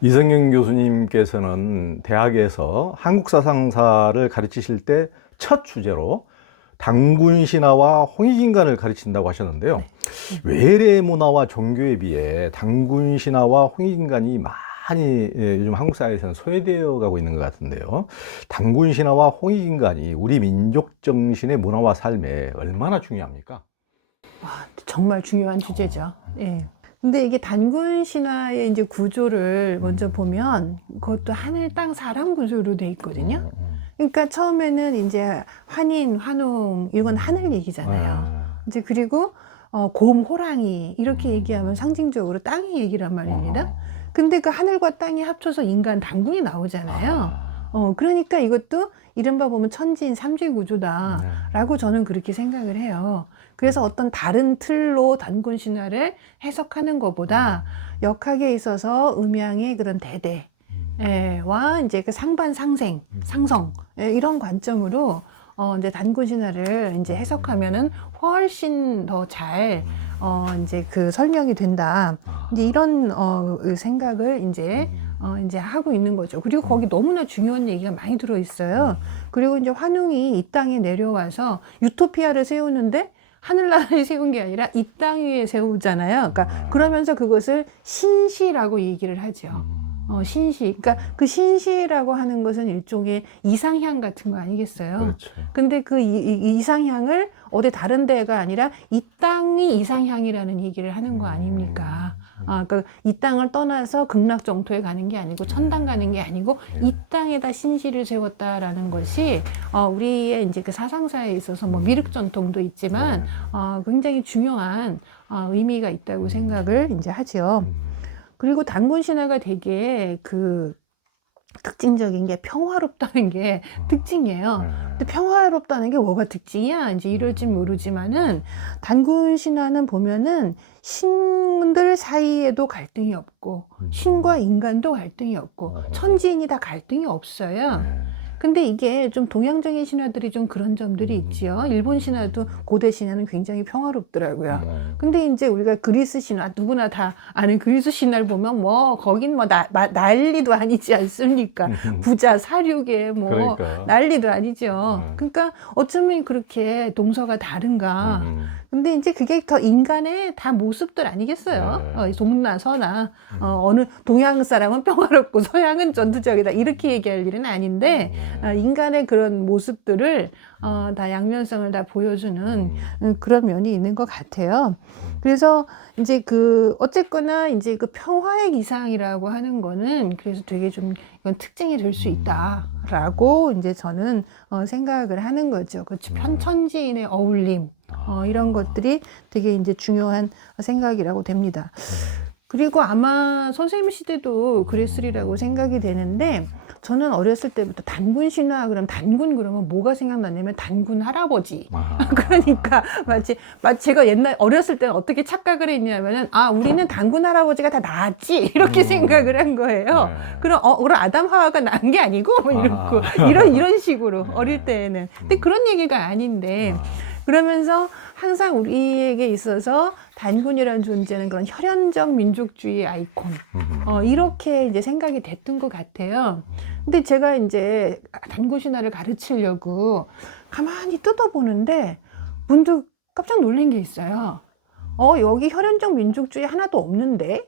이성윤 교수님께서는 대학에서 한국 사상사를 가르치실 때 첫 주제로 단군 신화와 홍익인간을 가르친다고 하셨는데요. 외래 문화와 종교에 비해 단군 신화와 홍익인간이 많이 요즘 한국 사회에서는 소외되어 가고 있는 것 같은데요. 단군 신화와 홍익인간이 우리 민족 정신의 문화와 삶에 얼마나 중요합니까? 정말 중요한 주제죠. 예. 근데 이게 단군 신화의 이제 구조를 먼저 보면 그것도 하늘, 땅, 사람 구조로 돼 있거든요. 그러니까 처음에는 이제 환인, 환웅 이건 하늘 얘기잖아요. 이제 그리고 곰, 호랑이 이렇게 얘기하면 상징적으로 땅의 얘기란 말입니다. 근데 그 하늘과 땅이 합쳐서 인간 단군이 나오잖아요. 그러니까 이것도 이른바 보면 천지인 삼질 구조다라고 저는 그렇게 생각을 해요. 그래서 어떤 다른 틀로 단군 신화를 해석하는 것보다 역학에 있어서 음양의 그런 대대와 이제 그 상반 상생, 상성 이런 관점으로 이제 단군 신화를 이제 해석하면은 훨씬 더 잘 이제 그 설명이 된다. 이제 이런 생각을 이제 하고 있는 거죠. 그리고 거기 너무나 중요한 얘기가 많이 들어 있어요. 그리고 이제 환웅이 이 땅에 내려와서 유토피아를 세우는데 하늘나라에 세운 게 아니라 이 땅 위에 세우잖아요. 그러니까 그러면서 그것을 신시라고 얘기를 하죠. 신시. 그러니까 그 신시라고 하는 것은 일종의 이상향 같은 거 아니겠어요? 그렇죠. 근데 그 이상향을 어디 다른 데가 아니라 이 땅이 이상향이라는 얘기를 하는 거 아닙니까? 그러니까 이 땅을 떠나서 극락정토에 가는 게 아니고 천당 가는 게 아니고 이 땅에다 신시를 세웠다라는 것이 우리의 이제 그 사상사에 있어서 뭐 미륵 전통도 있지만 굉장히 중요한 의미가 있다고 생각을 이제 하죠. 그리고 단군 신화가 되게 그 특징적인 게 평화롭다는 게 특징이에요. 근데 평화롭다는 게 뭐가 특징이야? 이제 이럴지 모르지만은 단군 신화는 보면은 신들 사이에도 갈등이 없고 신과 인간도 갈등이 없고 천지인이 다 갈등이 없어요. 근데 이게 좀 동양적인 신화들이 좀 그런 점들이 있지요. 일본 신화도 고대 신화는 굉장히 평화롭더라고요. 근데 이제 우리가 그리스 신화, 누구나 다 아는 그리스 신화를 보면 뭐 거긴 뭐 난리도 아니지 않습니까? 부자 사륙에 뭐 그러니까요. 난리도 아니죠. 그러니까 어쩌면 그렇게 동서가 다른가. 근데 이제 그게 더 인간의 다 모습들 아니겠어요? 동나 서나 어느 동양 사람은 평화롭고 서양은 전투적이다 이렇게 얘기할 일은 아닌데 인간의 그런 모습들을 다 양면성을 다 보여주는 그런 면이 있는 것 같아요. 그래서 이제 그 어쨌거나 이제 그 평화의 기상이라고 하는 거는 그래서 되게 좀 이건 특징이 될 수 있다라고 이제 저는 생각을 하는 거죠. 그 천지인의 어울림 이런 것들이 되게 이제 중요한 생각이라고 됩니다. 그리고 아마 선생님 시대도 그랬으리라고 생각이 되는데 저는 어렸을 때부터 단군 신화 그럼 단군 그러면 뭐가 생각나냐면 단군 할아버지. 그러니까 마치 제가 옛날 어렸을 때는 어떻게 착각을 했냐면은 우리는 단군 할아버지가 다 나았지 이렇게 생각을 한 거예요. 그럼 아담 하와가 난 게 아니고 뭐 이렇고 이런 식으로 어릴 때에는. 근데 그런 얘기가 아닌데 그러면서 항상 우리에게 있어서 단군이라는 존재는 그런 혈연적 민족주의 아이콘 이렇게 이제 생각이 됐던 것 같아요. 근데 제가 이제 단군 신화를 가르치려고 가만히 뜯어보는데 문득 깜짝 놀란 게 있어요. 여기 혈연적 민족주의 하나도 없는데?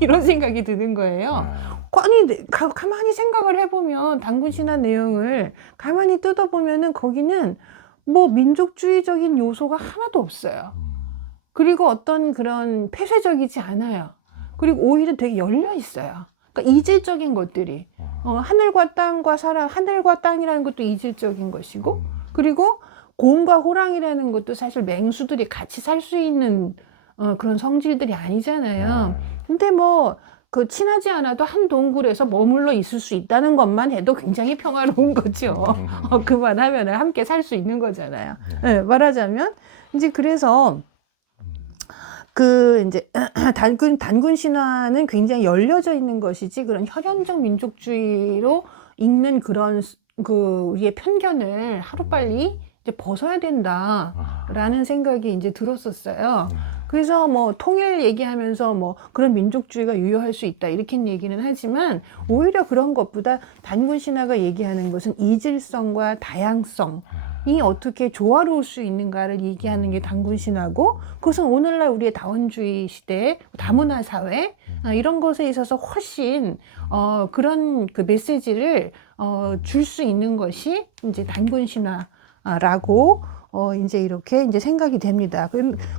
이런 생각이 드는 거예요. 아니, 가만히 생각을 해보면 단군 신화 내용을 가만히 뜯어보면은 거기는 뭐 민족주의적인 요소가 하나도 없어요. 그리고 어떤 그런 폐쇄적이지 않아요. 그리고 오히려 되게 열려 있어요. 그러니까 이질적인 것들이 하늘과 땅과 사람, 하늘과 땅이라는 것도 이질적인 것이고 그리고 곰과 호랑이라는 것도 사실 맹수들이 같이 살 수 있는 그런 성질들이 아니잖아요. 근데 뭐 그 친하지 않아도 한 동굴에서 머물러 있을 수 있다는 것만 해도 굉장히 평화로운 거죠. 그만하면 함께 살 수 있는 거잖아요. 네, 말하자면 이제 그래서 그 이제 단군 신화는 굉장히 열려져 있는 것이지 그런 혈연적 민족주의로 읽는 그런 그 우리의 편견을 하루빨리 이제 벗어야 된다라는 생각이 이제 들었었어요. 그래서 뭐 통일 얘기하면서 뭐 그런 민족주의가 유효할 수 있다 이렇게 얘기는 하지만 오히려 그런 것보다 단군 신화가 얘기하는 것은 이질성과 다양성이 어떻게 조화로울 수 있는가를 얘기하는 게 단군 신화고, 그것은 오늘날 우리의 다원주의 시대, 다문화 사회 이런 것에 있어서 훨씬 그런 그 메시지를 줄 수 있는 것이 이제 단군 신화라고 이제 이렇게 이제 생각이 됩니다.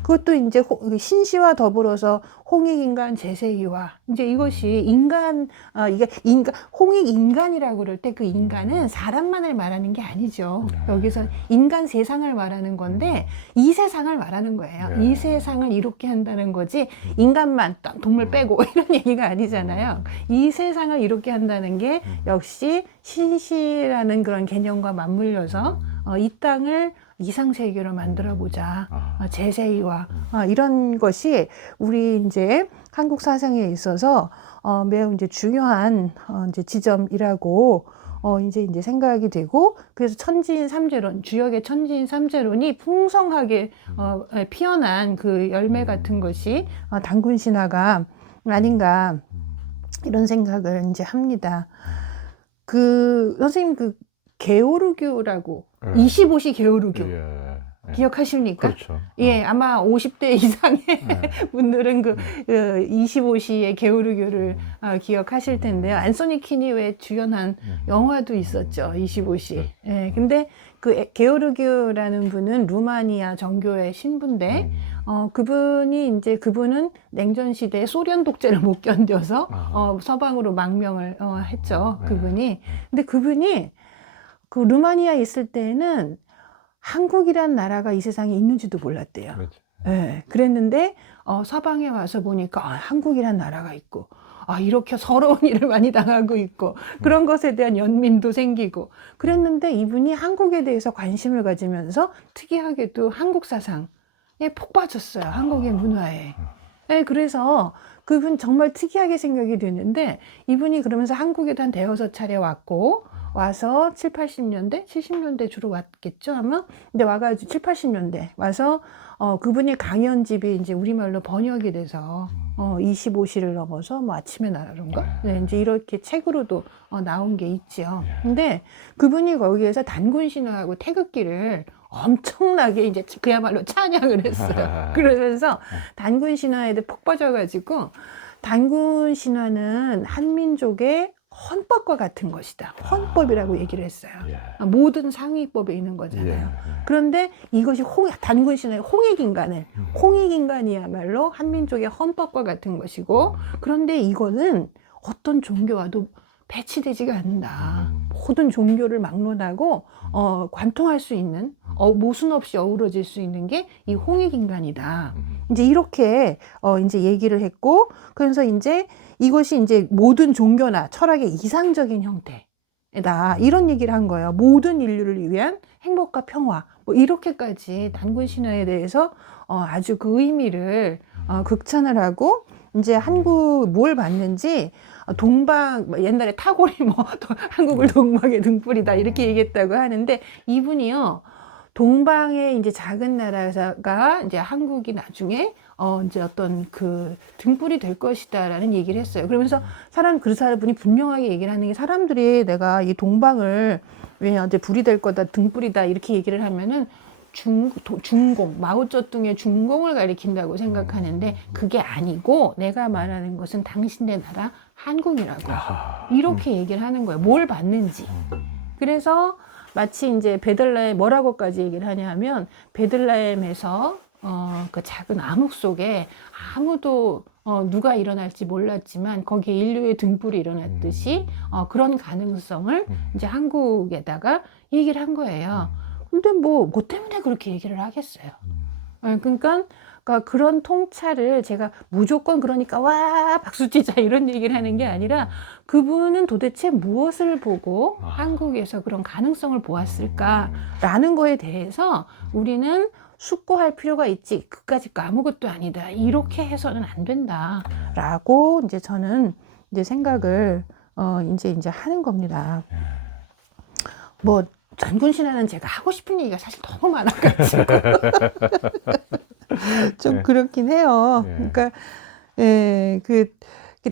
그것도 이제 신시와 더불어서 홍익인간 제세이와 이제 이것이 인간, 이게 홍익인간이라고 그럴 때 그 인간은 사람만을 말하는 게 아니죠. 여기서 인간 세상을 말하는 건데 이 세상을 말하는 거예요. 이 세상을 이롭게 한다는 거지 인간만 동물 빼고 이런 얘기가 아니잖아요. 이 세상을 이롭게 한다는 게 역시 신시라는 그런 개념과 맞물려서 이 땅을 이상세계로 만들어보자. 제세이와 이런 것이 우리 이제 한국 사상에 있어서 매우 이제 중요한 이제 지점이라고 이제 생각이 되고, 그래서 천지인 삼재론, 주역의 천지인 삼재론이 풍성하게 피어난 그 열매 같은 것이 단군 신화가 아닌가 이런 생각을 이제 합니다. 선생님 게오르교라고 25시 게오르교 기억하십니까? 그렇죠. 예, 아마 50대 이상의 분들은 그 25시의 게오르교를 기억하실 텐데요. 앤소니 킨이 왜 주연한 영화도 있었죠, 25시. 예, 근데 그 게오르교라는 분은 루마니아 정교의 신부인데, 그분은 냉전 시대에 소련 독재를 못 견뎌서 서방으로 망명을 했죠, 그분이. 근데 그분이 그 루마니아에 있을 때는 한국이란 나라가 이 세상에 있는지도 몰랐대요. 그렇죠. 네, 그랬는데 서방에 와서 보니까 한국이란 나라가 있고 이렇게 서러운 일을 많이 당하고 있고 그런 것에 대한 연민도 생기고 그랬는데, 이분이 한국에 대해서 관심을 가지면서 특이하게도 한국 사상에 폭 빠졌어요. 한국의 문화에. 네, 그래서 그분 정말 특이하게 생각이 되는데, 이분이 그러면서 한국에도 한 대여섯 차례 왔고 와서 7, 80년대, 70년대 주로 왔겠죠, 아마. 근데 와가지고 7, 80년대 와서 그분이 강연집이 이제 우리말로 번역이 돼서 25시를 넘어서 뭐 아침의 나라론가? 네, 이제 이렇게 책으로도 나온 게 있죠. 근데 그분이 거기에서 단군 신화하고 태극기를 엄청나게 이제 그야말로 찬양을 했어요. 그러면서 단군 신화에 폭 빠져가지고, 단군 신화는 한민족의 헌법과 같은 것이다. 헌법이라고 얘기를 했어요. 모든 상위법에 있는 거잖아요. 그런데 이것이 단군 신화의 홍익인간이야말로 한민족의 헌법과 같은 것이고, 그런데 이거는 어떤 종교와도 배치되지가 않는다. 모든 종교를 막론하고 관통할 수 있는, 모순 없이 어우러질 수 있는 게 이 홍익인간이다. 이제 이렇게 이제 얘기를 했고, 그래서 이제 이것이 이제 모든 종교나 철학의 이상적인 형태다, 이런 얘기를 한 거예요. 모든 인류를 위한 행복과 평화, 뭐 이렇게까지 단군 신화에 대해서 아주 그 의미를 극찬을 하고, 이제 한국 뭘 봤는지 동방, 옛날에 타고리 한국을 동방의 등불이다 이렇게 얘기했다고 하는데, 이분이요 동방의 이제 작은 나라가 이제 한국이 나중에 이제 어떤 그 등불이 될 것이다라는 얘기를 했어요. 그러면서 그 사람분이 분명하게 얘기를 하는 게, 사람들이 내가 이 동방을 왜 이제 불이 될 거다, 등불이다 이렇게 얘기를 하면은 중공, 마오쩌둥의 중공을 가리킨다고 생각하는데 그게 아니고, 내가 말하는 것은 당신네 나라 한국이라고 이렇게 얘기를 하는 거예요. 뭘 봤는지. 그래서 마치 이제 베들레헴 뭐라고까지 얘기를 하냐 하면, 베들레헴에서 그 작은 암흑 속에 아무도 누가 일어날지 몰랐지만 거기에 인류의 등불이 일어났듯이 그런 가능성을 이제 한국에다가 얘기를 한 거예요. 근데 뭐 때문에 그렇게 얘기를 하겠어요. 그러니까 그런 통찰을 제가 무조건 그러니까 와 박수 치자 이런 얘기를 하는 게 아니라, 그분은 도대체 무엇을 보고 한국에서 그런 가능성을 보았을까라는 거에 대해서 우리는 숙고할 필요가 있지, 그까짓 거 아무것도 아니다 이렇게 해서는 안 된다라고 이제 저는 이제 생각을 이제 하는 겁니다. 단군 신화는 제가 하고 싶은 얘기가 사실 너무 많아가지고 좀 예. 그렇긴 해요. 예. 그러니까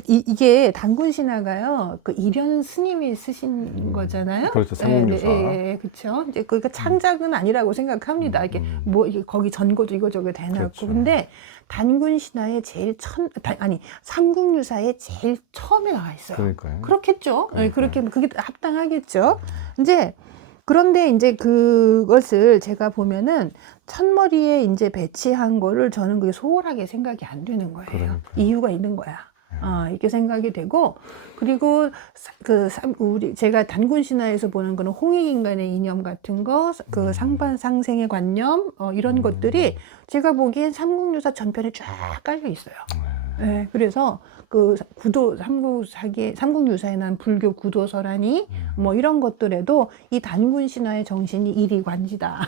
이게 단군 신화가요. 그 이련 스님이 쓰신 거잖아요. 그렇죠. 삼국유사. 그렇죠. 이제 그러니까 창작은 아니라고 생각합니다. 이게 뭐 이게 거기 전거도 이거저거 대놓고. 그렇죠. 근데 단군 신화의 제일 삼국유사의 제일 처음에 나와 있어요. 그러니까요. 그렇겠죠. 그러니까요. 그렇게 그게 합당하겠죠. 이제 그런데 이제 그것을 제가 보면은 첫머리에 이제 배치한 거를 저는 그게 소홀하게 생각이 안 되는 거예요. 그러니까요. 이유가 있는 거야. 이렇게 생각이 되고, 그리고 제가 단군 신화에서 보는 거는 홍익인간의 이념 같은 거, 그 상반상생의 관념, 이런 것들이 제가 보기엔 삼국유사 전편에 쫙 깔려 있어요. 네, 그래서 그 삼국유사에 난 불교 구도서라니 뭐 이런 것들에도 이 단군 신화의 정신이 일이관지다.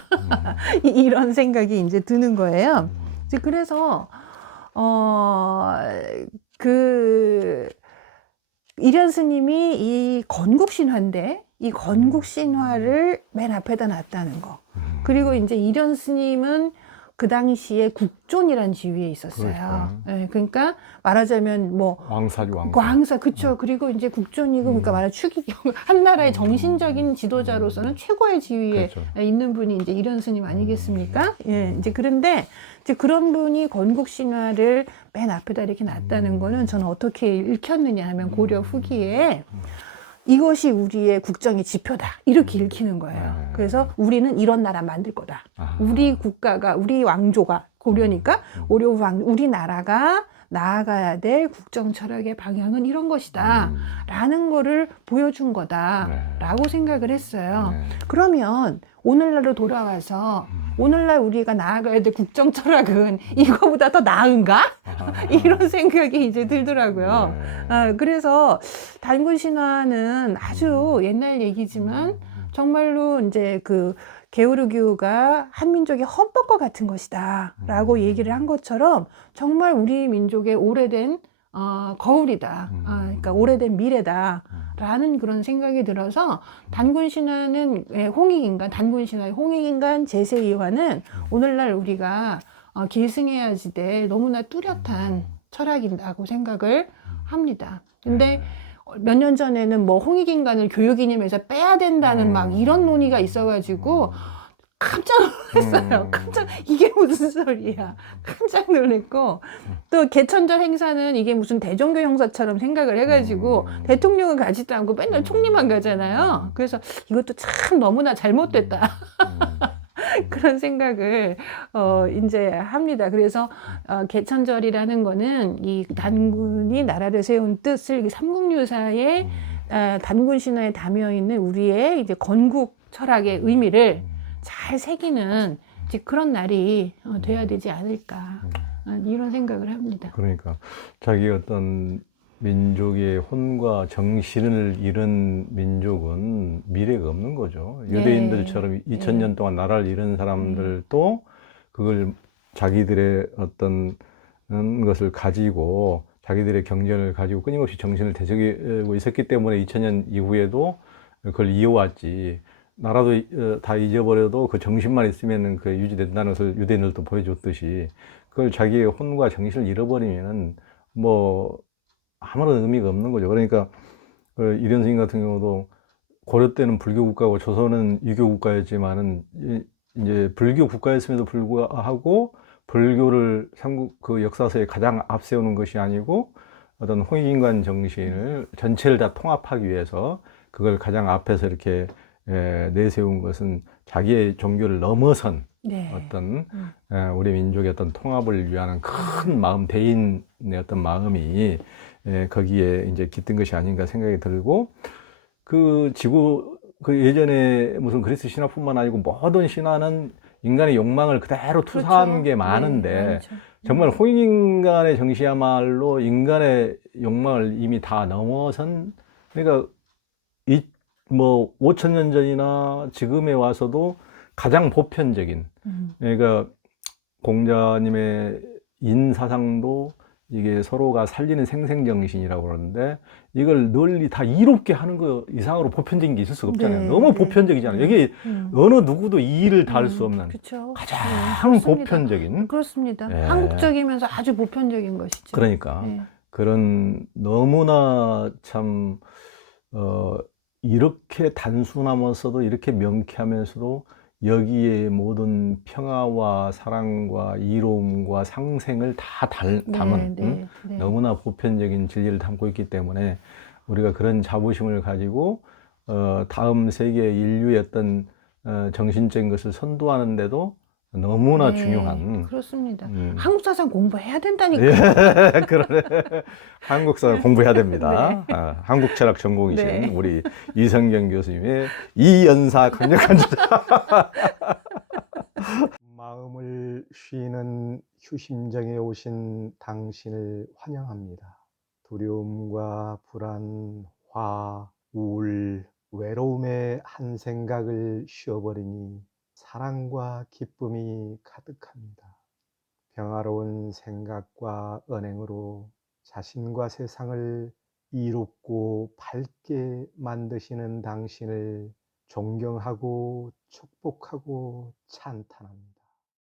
이런 생각이 이제 드는 거예요. 이제 그래서 이련 스님이 이 건국신화인데 이 건국신화를 맨 앞에다 놨다는 거. 그리고 이제 이련 스님은 그 당시에 국존이란 지위에 있었어요. 네, 그러니까 말하자면 뭐 왕사 그쵸. 그리고 이제 국존이고 그러니까 말하자면 추기경 한 나라의 정신적인 지도자로서는 최고의 지위에 그렇죠. 있는 분이 이제 이련 스님 아니겠습니까? 예, 이제 그런데 이제 그런 분이 건국 신화를 맨 앞에다 이렇게 놨다는 거는 저는 어떻게 읽혔느냐 하면 고려 후기에 이것이 우리의 국정의 지표다. 이렇게 읽히는 거예요. 그래서 우리는 이런 나라 만들 거다. 우리 국가가, 우리 왕조가, 고려니까 우리나라가 나아가야 될 국정 철학의 방향은 이런 것이다. 라는 거를 보여준 거다. 라고 생각을 했어요. 그러면 오늘날로 돌아와서 오늘날 우리가 나아가야 될 국정 철학은 이거보다 더 나은가? 이런 생각이 이제 들더라고요. 그래서 단군 신화는 아주 옛날 얘기지만 정말로 이제 그 게오르기우가 한민족의 헌법과 같은 것이다 라고 얘기를 한 것처럼 정말 우리 민족의 오래된 거울이다. 그러니까 오래된 미래다. 라는 그런 생각이 들어서 단군 신화는 단군 신화의 홍익인간 제세이화는 오늘날 우리가 계승해야지 될 너무나 뚜렷한 철학이라고 생각을 합니다. 근데 몇 년 전에는 뭐 홍익인간을 교육 이념에서 빼야 된다는 막 이런 논의가 있어가지고 깜짝 놀랐어요. 이게 무슨 소리야. 깜짝 놀랐고, 또 개천절 행사는 이게 무슨 대종교 행사처럼 생각을 해가지고, 대통령을 가지도 않고 맨날 총리만 가잖아요. 그래서 이것도 참 너무나 잘못됐다. 그런 생각을, 이제 합니다. 그래서, 개천절이라는 거는 이 단군이 나라를 세운 뜻을 삼국유사의 단군 신화에 담여 있는 우리의 이제 건국 철학의 의미를 잘 새기는 이제 그런 날이 돼야 되지 않을까 이런 생각을 합니다. 그러니까 자기 어떤 민족의 혼과 정신을 잃은 민족은 미래가 없는 거죠. 유대인들처럼 2000년 동안 나라를 잃은 사람들도 그걸 자기들의 어떤 것을 가지고 자기들의 경전을 가지고 끊임없이 정신을 되새기고 있었기 때문에 2000년 이후에도 그걸 이어왔지. 나라도 다 잊어버려도 그 정신만 있으면 그 유지된다는 것을 유대인들도 보여줬듯이 그걸 자기의 혼과 정신을 잃어버리면은 뭐 아무런 의미가 없는 거죠. 그러니까 이련 스님 같은 경우도 고려 때는 불교 국가고 조선은 유교 국가였지만은 이제 불교 국가였음에도 불구하고 불교를 그 역사서에 가장 앞세우는 것이 아니고 어떤 홍익인간 정신을 전체를 다 통합하기 위해서 그걸 가장 앞에서 이렇게 내세운 것은 자기의 종교를 넘어선 어떤 우리 민족의 어떤 통합을 위한 큰 마음, 대인의 어떤 마음이 거기에 이제 깃든 것이 아닌가 생각이 들고 그 예전에 무슨 그리스 신화뿐만 아니고 모든 신화는 인간의 욕망을 그대로 투사한 그렇죠. 게 많은데 그렇죠. 정말 홍익인간의 정신이야말로 인간의 욕망을 이미 다 넘어선 그러니까 뭐 5000년 전이나 지금에 와서도 가장 보편적인 그러니까 공자님의 인사상도 이게 서로가 살리는 생생정신이라고 그러는데 이걸 널리 다 이롭게 하는 거 이상으로 보편적인 게 있을 수가 없잖아요. 네, 너무 네. 보편적이잖아요. 여기 어느 누구도 이 일을 다 할 수 없는 그렇죠. 가장 그렇습니다. 보편적인 그렇습니다. 예. 한국적이면서 아주 보편적인 것이죠. 그러니까 네. 그런 너무나 참 이렇게 단순하면서도 이렇게 명쾌하면서도 여기에 모든 평화와 사랑과 이로움과 상생을 다 담은 네, 네. 너무나 보편적인 진리를 담고 있기 때문에 우리가 그런 자부심을 가지고 다음 세계 인류의 어떤 정신적인 것을 선도하는데도 너무나 네, 중요한 그렇습니다. 음, 한국 사상 공부해야 된다니까. 예, 그러네. 한국사 공부해야 됩니다. 네. 한국 철학 전공이신 네. 우리 이성경 교수님의 이연사 강력한 주자. 마음을 쉬는 휴심정에 오신 당신을 환영합니다. 두려움과 불안, 화, 우울, 외로움의 한 생각을 쉬어버리니 사랑과 기쁨이 가득합니다. 평화로운 생각과 언행으로 자신과 세상을 이롭고 밝게 만드시는 당신을 존경하고 축복하고 찬탄합니다.